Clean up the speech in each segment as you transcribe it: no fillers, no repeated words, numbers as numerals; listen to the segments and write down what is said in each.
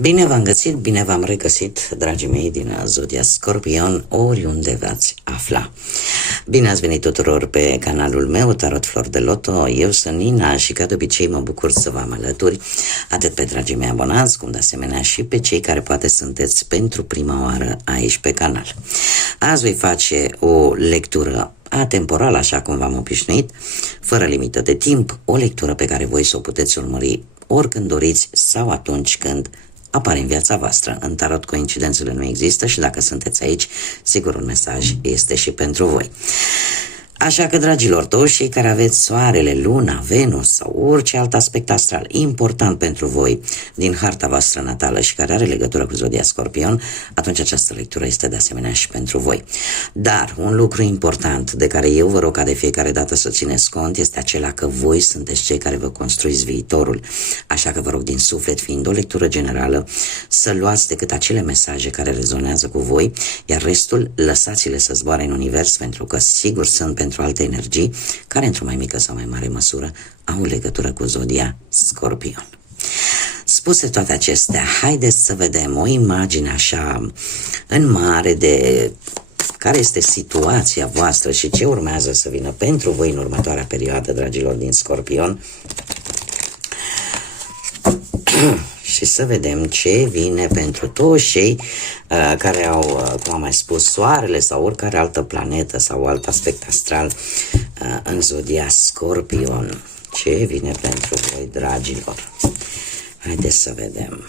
Bine v-am găsit, bine v-am regăsit, dragii mei din Zodia Scorpion, oriunde v-ați afla. Bine ați venit tuturor pe canalul meu, Tarot Flor de Loto. Eu sunt Nina și ca de obicei mă bucur să vă am alături, atât pe dragii mei abonați, cum de asemenea și pe cei care poate sunteți pentru prima oară aici pe canal. Azi voi face o lectură atemporală, așa cum v-am obișnuit, fără limită de timp, o lectură pe care voi să o puteți urmări oricând doriți sau atunci când apare în viața voastră. În tarot coincidențele nu există și dacă sunteți aici, sigur un mesaj este și pentru voi. Așa că, dragilor, toți cei care aveți soarele, luna, Venus sau orice alt aspect astral important pentru voi din harta voastră natală și care are legătură cu Zodia Scorpion, atunci această lectură este de asemenea și pentru voi. Dar un lucru important de care eu vă rog ca de fiecare dată să țineți cont este acela că voi sunteți cei care vă construiți viitorul. Așa că vă rog din suflet, fiind o lectură generală, să luați decât acele mesaje care rezonează cu voi, iar restul lăsați-le să zboare în univers, pentru că sigur sunt pentru alte energii care într-o mai mică sau mai mare măsură au legătură cu Zodia Scorpion. Spuse toate acestea, haideți să vedem o imagine așa în mare de care este situația voastră și ce urmează să vină pentru voi în următoarea perioadă, dragilor din Scorpion. Și să vedem ce vine pentru toți cei care au, cum am mai spus, soarele sau oricare altă planetă sau alt aspect astral în Zodia Scorpion. Ce vine pentru voi, dragilor? Haideți să vedem.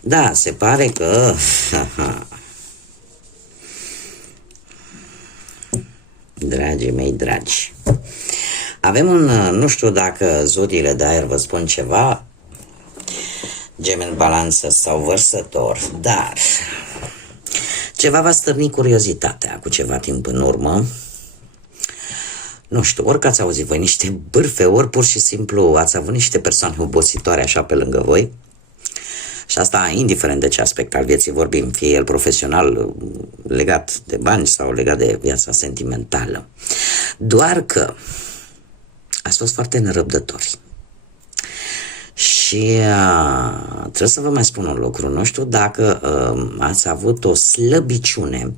Da, se pare că dragii mei dragi, avem un, nu știu dacă zodiile de aer vă spun ceva, Gemeni, Balanță sau Vărsător, dar ceva va stârni curiozitatea cu ceva timp în urmă. Nu știu, ori că ați auzit voi niște bârfe, ori pur și simplu ați avut niște persoane obositoare așa pe lângă voi. Și asta indiferent de ce aspect al vieții vorbim, fie el profesional, legat de bani sau legat de viața sentimentală. Doar că ați fost foarte nerăbdători. Și trebuie să vă mai spun un lucru. Nu știu dacă ați avut o slăbiciune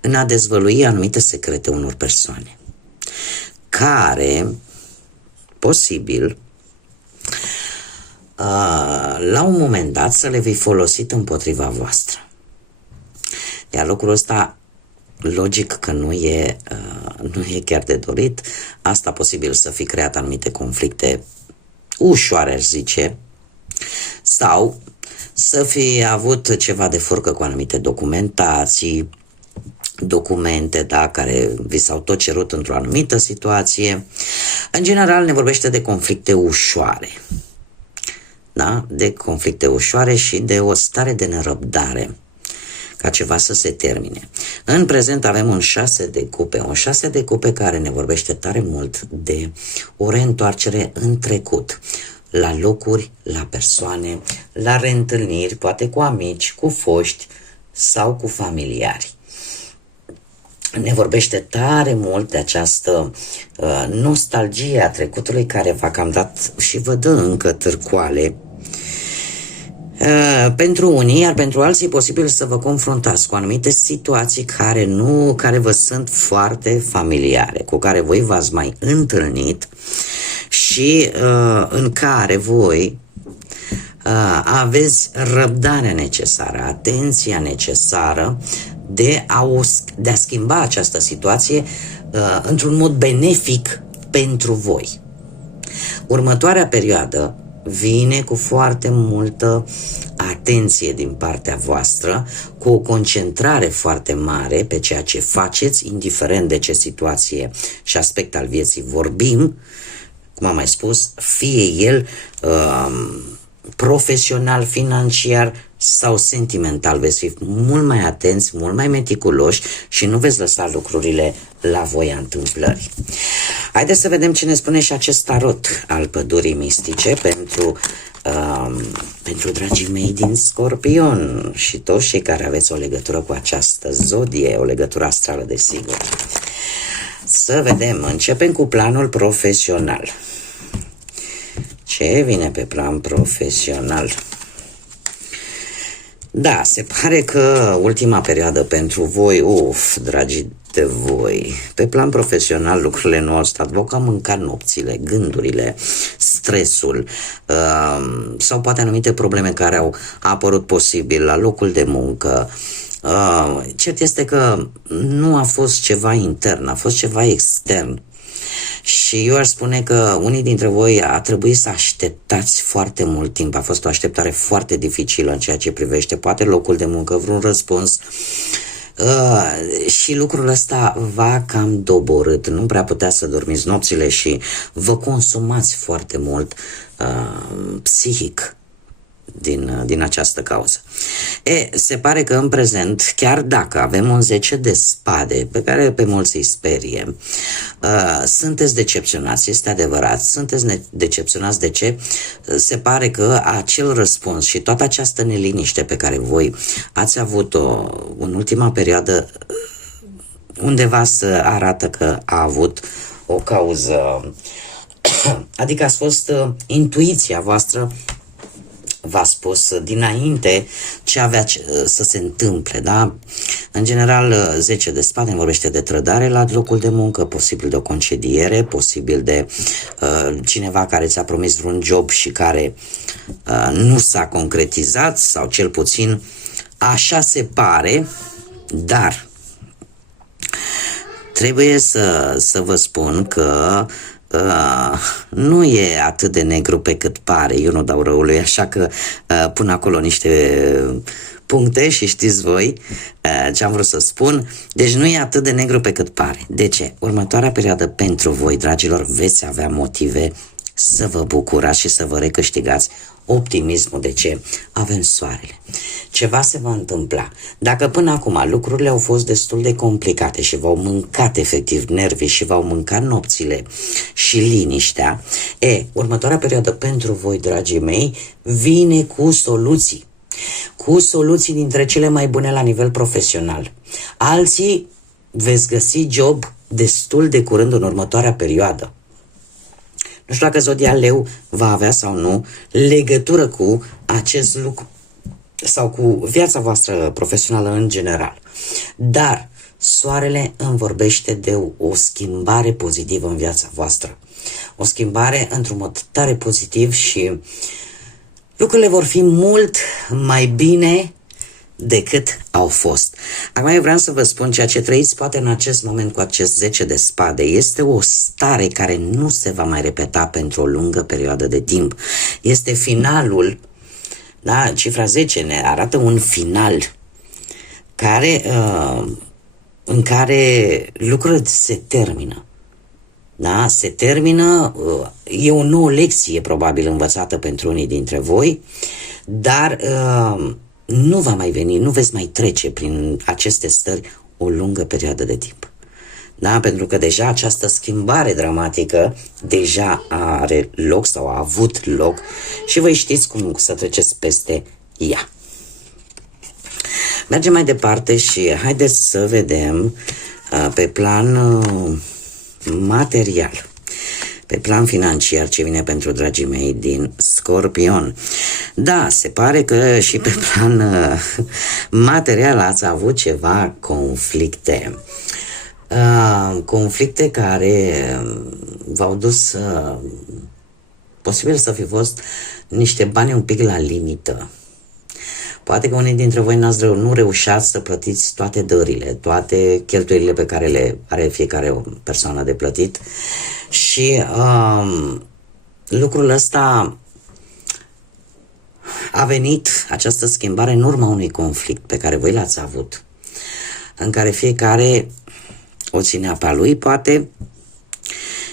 în a dezvălui anumite secrete unor persoane care, posibil, la un moment dat să le vei folosit împotriva voastră. Iar lucrul ăsta logic că nu e chiar de dorit. Asta posibil să fi creat anumite conflicte ușoare, aș zice, sau să fi avut ceva de furcă cu anumite documentații, documente, da, care vi s-au tot cerut într-o anumită situație. În general ne vorbește de conflicte ușoare. Da? De conflicte ușoare și de o stare de nerăbdare ca ceva să se termine. În prezent avem un 6 de cupe, un 6 de cupe care ne vorbește tare mult de o reîntoarcere în trecut, la locuri, la persoane, la reîntâlniri, poate cu amici, cu foști sau cu familiari. Ne vorbește tare mult de această nostalgie a trecutului care v-a cam dat și vă dă încă târcoale pentru unii, iar pentru alții e posibil să vă confruntați cu anumite situații care vă sunt foarte familiare, cu care voi v-ați mai întâlnit și în care voi aveți răbdarea necesară, atenția necesară de a schimba această situație într-un mod benefic pentru voi. Următoarea perioadă vine cu foarte multă atenție din partea voastră, cu o concentrare foarte mare pe ceea ce faceți, indiferent de ce situație și aspect al vieții vorbim, cum am mai spus, fie el profesional, financiar sau sentimental. Veți fi mult mai atenți, mult mai meticuloși și nu veți lăsa lucrurile la voia întâmplării. Haideți să vedem ce ne spune și acest tarot al pădurii mistice pentru dragii mei din Scorpion și toți cei care aveți o legătură cu această zodie, o legătură astrală, desigur. Să vedem, începem cu planul profesional. Ce vine pe plan profesional? Da, se pare că ultima perioadă pentru voi, dragii de voi, pe plan profesional lucrurile nu au stat. Vă cam mâncat nopțile, gândurile, stresul sau poate anumite probleme care au apărut posibil la locul de muncă. Cert este că nu a fost ceva intern, a fost ceva extern. Și eu aș spune că unii dintre voi a trebuit să așteptați foarte mult timp. A fost o așteptare foarte dificilă în ceea ce privește poate locul de muncă, vreun răspuns. Și lucrul ăsta v-a cam doborât. Nu prea putea să dormiți nopțile și vă consumați foarte mult psihic din această cauză. Se pare că în prezent, chiar dacă avem un 10 de spade, pe care pe mulți îi sperie, sunteți decepționați, este adevărat, sunteți decepționați. De ce? Se pare că acel răspuns și toată această neliniște pe care voi ați avut-o în ultima perioadă, undeva să arată că a avut o cauză, adică a fost intuiția voastră v-a spus dinainte ce avea să se întâmple, da? În general, 10 de spade vorbește de trădare la locul de muncă, posibil de o concediere, posibil de cineva care ți-a promis vreun job și care nu s-a concretizat, sau cel puțin așa se pare, dar trebuie să vă spun că nu e atât de negru pe cât pare. Eu nu dau răului, așa că pun acolo niște puncte și știți voi ce am vrut să spun. Deci nu e atât de negru pe cât pare. De ce? Următoarea perioadă pentru voi, dragilor, veți avea motive să vă bucurați și să vă recâștigați optimismul. De ce? Avem soarele. Ceva se va întâmpla. Dacă până acum lucrurile au fost destul de complicate și v-au mâncat efectiv nervii și v-au mâncat nopțile și liniștea, următoarea perioadă pentru voi, dragii mei, vine cu soluții. Cu soluții dintre cele mai bune la nivel profesional. Alții veți găsi job destul de curând în următoarea perioadă. Nu știu dacă Zodia Leu va avea sau nu legătură cu acest lucru sau cu viața voastră profesională în general. Dar soarele îmi vorbește de o schimbare pozitivă în viața voastră. O schimbare într-un mod tare pozitiv și lucrurile vor fi mult mai bine decât au fost. Acum eu vreau să vă spun ceea ce trăiți poate în acest moment cu acest 10 de spade. Este o stare care nu se va mai repeta pentru o lungă perioadă de timp. Este finalul, da? Cifra 10 ne arată un final în care lucrurile se termină. Da? Se termină, e o nouă lecție probabil învățată pentru unii dintre voi, dar nu va mai veni, nu veți mai trece prin aceste stări o lungă perioadă de timp. Da? Pentru că deja această schimbare dramatică deja are loc sau a avut loc și voi știți cum să treceți peste ea. Mergem mai departe și haideți să vedem pe plan material, pe plan financiar, ce vine pentru dragii mei din Scorpion. Da, se pare că și pe plan material ați avut ceva conflicte. Conflicte care v-au dus posibil să fi fost niște bani un pic la limită. Poate că unii dintre voi nu reușeați să plătiți toate dările, toate cheltuielile pe care le are fiecare persoană de plătit și lucrul ăsta a venit, această schimbare, în urma unui conflict pe care voi l-ați avut, în care fiecare o ținea pe a lui, poate,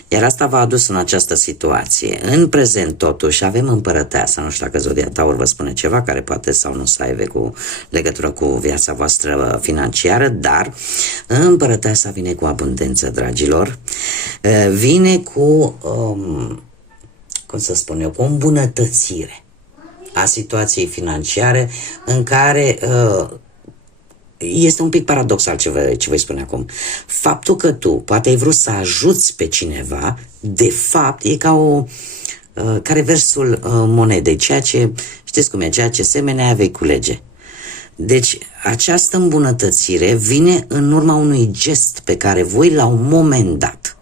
iar asta v-a adus în această situație. În prezent, totuși, avem împărăteasa, nu știu dacă Zodia Taur vă spune ceva, care poate sau nu să aibă cu legătură cu viața voastră financiară, dar împărăteasa vine cu abundență, dragilor, vine cu, cum să spun eu, cu o îmbunătățire a situației financiare în care este un pic paradoxal ce voi spune acum. Faptul că tu poate ai vrut să ajuți pe cineva, de fapt e ca ca reversul monedei, știți cum e, ceea ce semene vei culege. Deci această îmbunătățire vine în urma unui gest pe care voi la un moment dat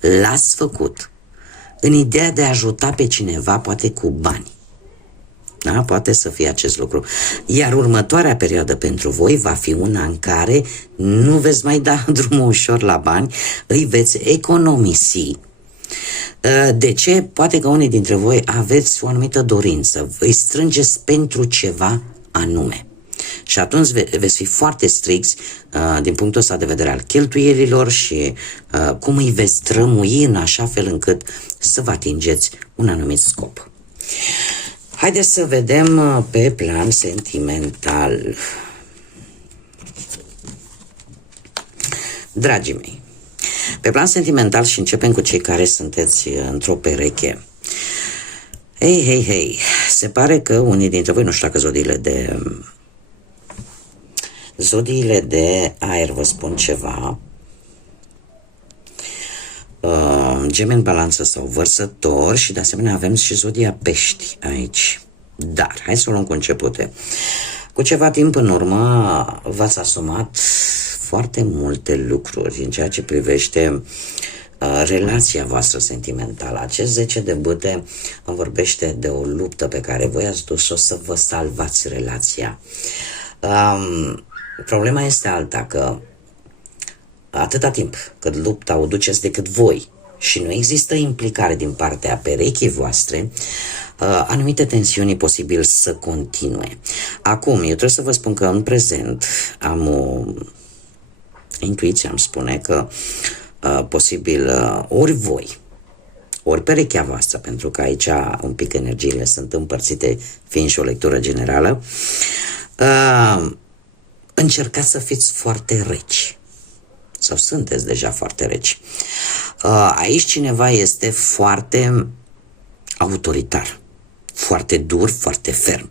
l-ați făcut în ideea de a ajuta pe cineva, poate cu bani. Da? Poate să fie acest lucru. Iar următoarea perioadă pentru voi va fi una în care nu veți mai da drumul ușor la bani, îi veți economisi. De ce? Poate că unii dintre voi aveți o anumită dorință, îi strângeți pentru ceva anume. Și atunci veți fi foarte stricți din punctul ăsta de vedere al cheltuielilor și cum îi veți drămui în așa fel încât să vă atingeți un anumit scop. Haideți să vedem pe plan sentimental. Dragii mei, pe plan sentimental, și începem cu cei care sunteți într-o pereche. Hei, se pare că unii dintre voi, nu știu dacă zodiile de aer vă spun ceva, Gemeni, Balanță sau Vărsător, și de asemenea avem și zodia Pești aici. Dar, hai să o luăm cu începute. Cu ceva timp în urmă v-ați asumat foarte multe lucruri în ceea ce privește relația voastră sentimentală. Acest 10 de bâte îmi vorbește de o luptă pe care voi ați dus-o să vă salvați relația. Problema este alta, că atâta timp cât lupta o duceți decât voi și nu există implicare din partea perechii voastre, anumite tensiuni posibil să continue. Acum, eu trebuie să vă spun că în prezent am o intuiție, îmi spune că posibil ori voi, ori perechea voastră, pentru că aici un pic energiile sunt împărțite, fiind și o lectură generală, încercați să fiți foarte reci. Sau sunteți deja foarte reci. Aici cineva este foarte autoritar, foarte dur, foarte ferm.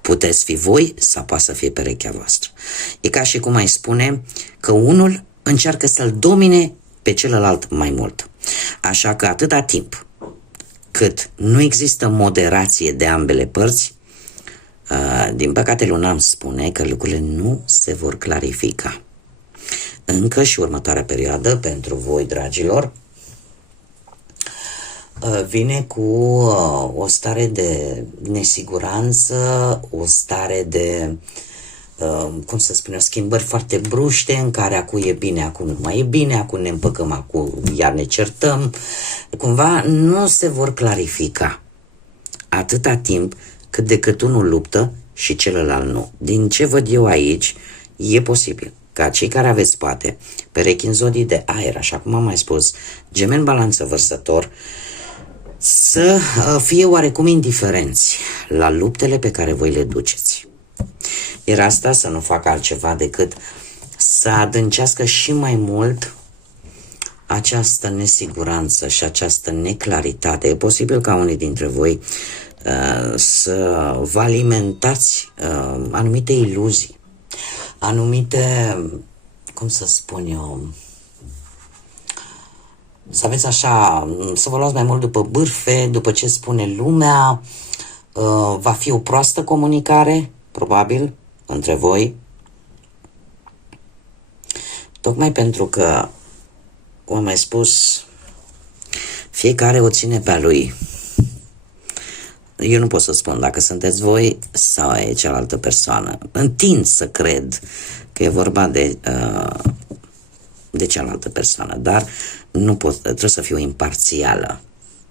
Puteți fi voi sau poate să fie perechea voastră. E ca și cum ai spune că unul încearcă să-l domine pe celălalt mai mult. Așa că atâta timp cât nu există moderație de ambele părți, din păcate Luna îmi spune că lucrurile nu se vor clarifica. Încă și următoarea perioadă pentru voi, dragilor, vine cu o stare de nesiguranță, o stare de, cum să spun eu, schimbări foarte bruște, în care acum e bine, acum nu mai e bine, acum ne împăcăm, acum iar ne certăm. Cumva nu se vor clarifica atâta timp cât de cât unul luptă și celălalt nu. Din ce văd eu aici, e posibil ca cei care aveți poate perechi în zodii de aer, așa cum am mai spus, Gemeni, Balanță, Vărsător, să fie oarecum indiferenți la luptele pe care voi le duceți. Iar asta să nu facă altceva decât să adâncească și mai mult această nesiguranță și această neclaritate. E posibil ca unii dintre voi să vă alimentați anumite iluzii, anumite, cum să spun eu, să aveți așa, să vă luați mai mult după bârfe, după ce spune lumea. Va fi o proastă comunicare, probabil, între voi. Tocmai pentru că, cum am mai spus, fiecare o ține pe a lui. Eu nu pot să spun dacă sunteți voi sau e cealaltă persoană. Întind să cred că e vorba de cealaltă persoană, dar nu pot, trebuie să fiu imparțială.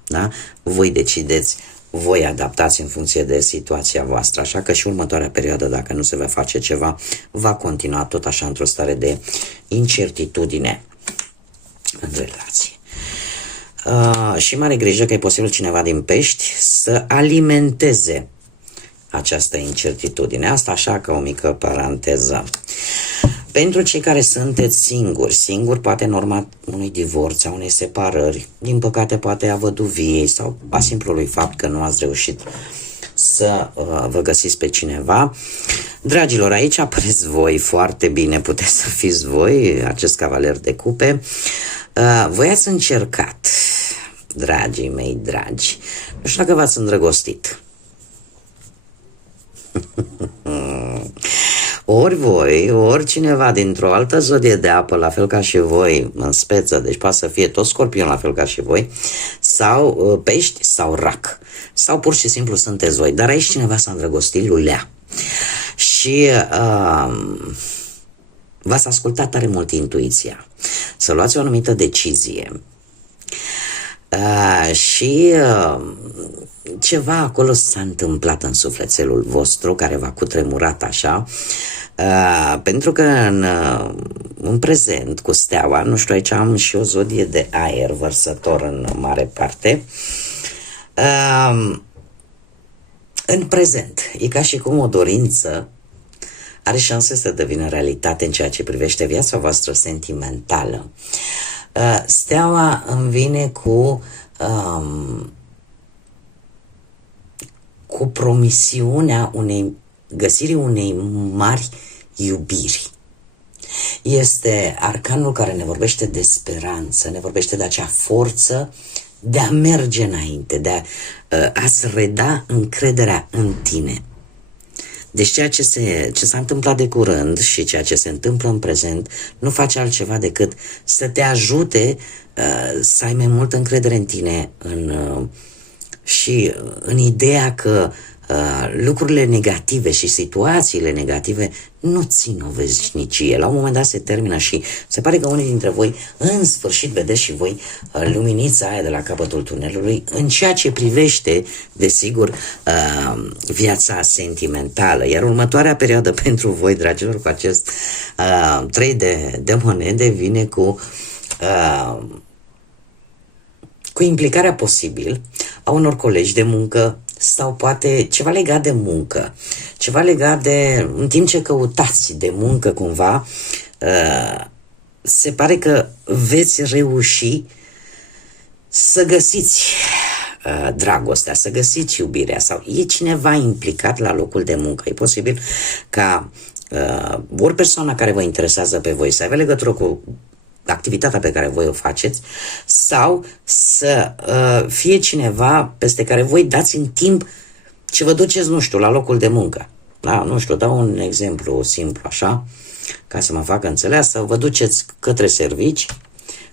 Da? Voi decideți, voi adaptați în funcție de situația voastră, așa că și următoarea perioadă, dacă nu se va face ceva, va continua tot așa într-o stare de incertitudine în relație. Și mare grijă că e posibil cineva din Pești să alimenteze această incertitudine. Asta așa ca o mică paranteză. Pentru cei care sunteți singuri, poate în urma unui divorț, a unei separări, din păcate poate a văduviei sau a simplului fapt că nu ați reușit să vă găsiți pe cineva. Dragilor, aici apăreți voi foarte bine, puteți să fiți voi, acest cavaler de cupe. Voi ați încercat, dragii mei dragi, nu știu dacă v-ați îndrăgostit. Ori voi, ori cineva dintr-o altă zodie de apă, la fel ca și voi, în speță, deci poate să fie tot Scorpion la fel ca și voi, sau pești, sau rac, sau pur și simplu sunteți voi, dar aici cineva s-a îndrăgostit, lulea. Și v-ați ascultat tare mult intuiția, să luați o anumită decizie. Și ceva acolo s-a întâmplat în sufletelul vostru care v-a cutremurat așa, pentru că în prezent cu steaua, nu știu, aici am și o zodie de aer vărsător în mare parte, în prezent e ca și cum o dorință are șanse să devină realitate în ceea ce privește viața voastră sentimentală. Steaua îmi vine cu promisiunea găsirii unei mari iubiri. Este arcanul care ne vorbește de speranță, ne vorbește de acea forță de a merge înainte, de a-ți reda încrederea în tine. Deci ceea ce s-a întâmplat de curând și ceea ce se întâmplă în prezent nu face altceva decât să te ajute să ai mai multă încredere în tine și în ideea că lucrurile negative și situațiile negative nu țin o veșnicie. La un moment dat se termină și se pare că unii dintre voi în sfârșit vedeți și voi luminița aia de la capătul tunelului în ceea ce privește, desigur, viața sentimentală. Iar următoarea perioadă pentru voi, dragilor, cu acest 3 de monede vine cu implicarea posibil a unor colegi de muncă sau poate ceva legat de muncă, ceva legat de, în timp ce căutați de muncă cumva, se pare că veți reuși să găsiți dragostea, să găsiți iubirea sau e cineva implicat la locul de muncă. E posibil ca ori persoana care vă interesează pe voi să aibă legătură cu activitatea pe care voi o faceți sau să fie cineva peste care voi dați în timp ce vă duceți, nu știu, la locul de muncă. Da, nu știu, dau un exemplu simplu așa, ca să mă facă înțeleasă, vă duceți către servici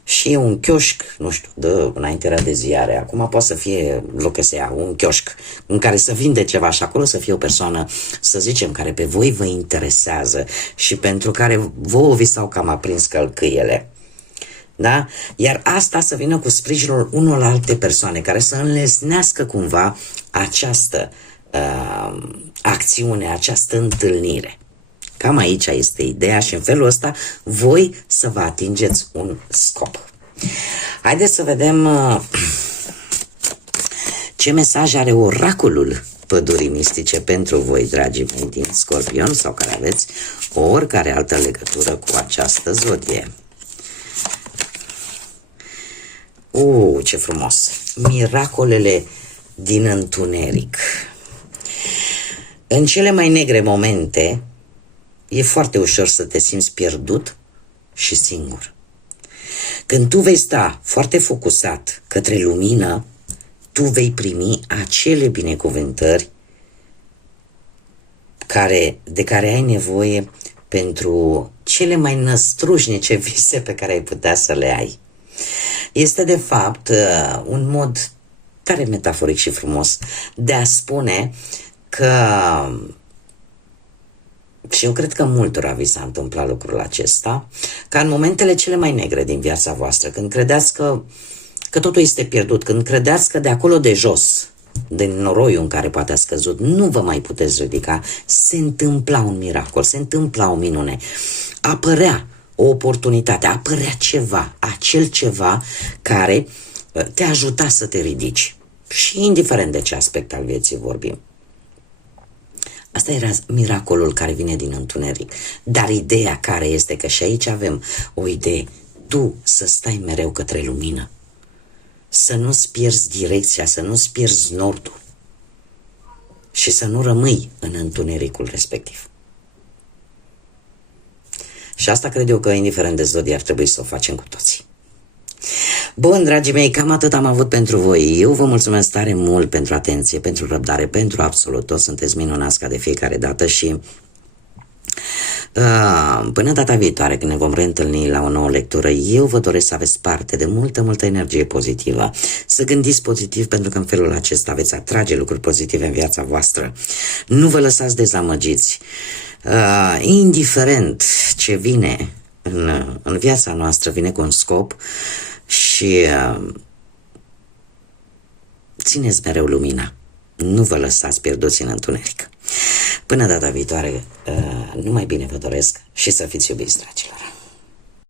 și e un chioșc, nu știu, înainte era de ziare, acum poate să fie loc să ia un chioșc în care să vinde ceva și acolo să fie o persoană, să zicem, care pe voi vă interesează și pentru care vouă vi s-au cam aprins călcâiele. Da? Iar asta să vină cu sprijinul unor alte persoane care să înlesnească cumva această acțiune, această întâlnire. Cam aici este ideea și în felul ăsta voi să vă atingeți un scop. Haideți să vedem ce mesaj are oracolul pădurii mistice pentru voi, dragii mei din Scorpion sau care aveți oricare altă legătură cu această zodie. Ce frumos! Miracolele din întuneric. În cele mai negre momente e foarte ușor să te simți pierdut și singur. Când tu vei sta foarte focusat către lumină, tu vei primi acele binecuvântări de care ai nevoie pentru cele mai năstrușnice vise pe care ai putea să le ai. Este de fapt un mod tare metaforic și frumos de a spune că, și eu cred că multora vi s-a întâmplat lucrul acesta, ca în momentele cele mai negre din viața voastră, când credeați că totul este pierdut, când credeați că de acolo de jos, din noroiul în care poate ați căzut, nu vă mai puteți ridica, se întâmpla un miracol, se întâmpla o minune, apărea o oportunitate, apărea ceva, acel ceva care te ajuta să te ridici. Și indiferent de ce aspect al vieții vorbim. Asta era miracolul care vine din întuneric. Dar ideea care este că și aici avem o idee, tu să stai mereu către lumină, să nu-ți pierzi direcția, să nu-ți pierzi nordul. și să nu rămâi în întunericul respectiv. Și asta cred eu că, indiferent de zodie, ar trebui să o facem cu toții. Bun, dragii mei, cam atât am avut pentru voi. Eu vă mulțumesc tare mult pentru atenție, pentru răbdare, pentru absolut tot. Sunteți minunați ca de fiecare dată și până data viitoare, când ne vom reîntâlni la o nouă lectură, eu vă doresc să aveți parte de multă energie pozitivă, să gândiți pozitiv, pentru că în felul acesta veți atrage lucruri pozitive în viața voastră. Nu vă lăsați dezamăgiți. Indiferent ce vine în viața noastră, vine cu un scop și țineți mereu lumina. Nu vă lăsați pierduți în întuneric. Până data viitoare, numai bine vă doresc și să fiți iubiți, dragilor.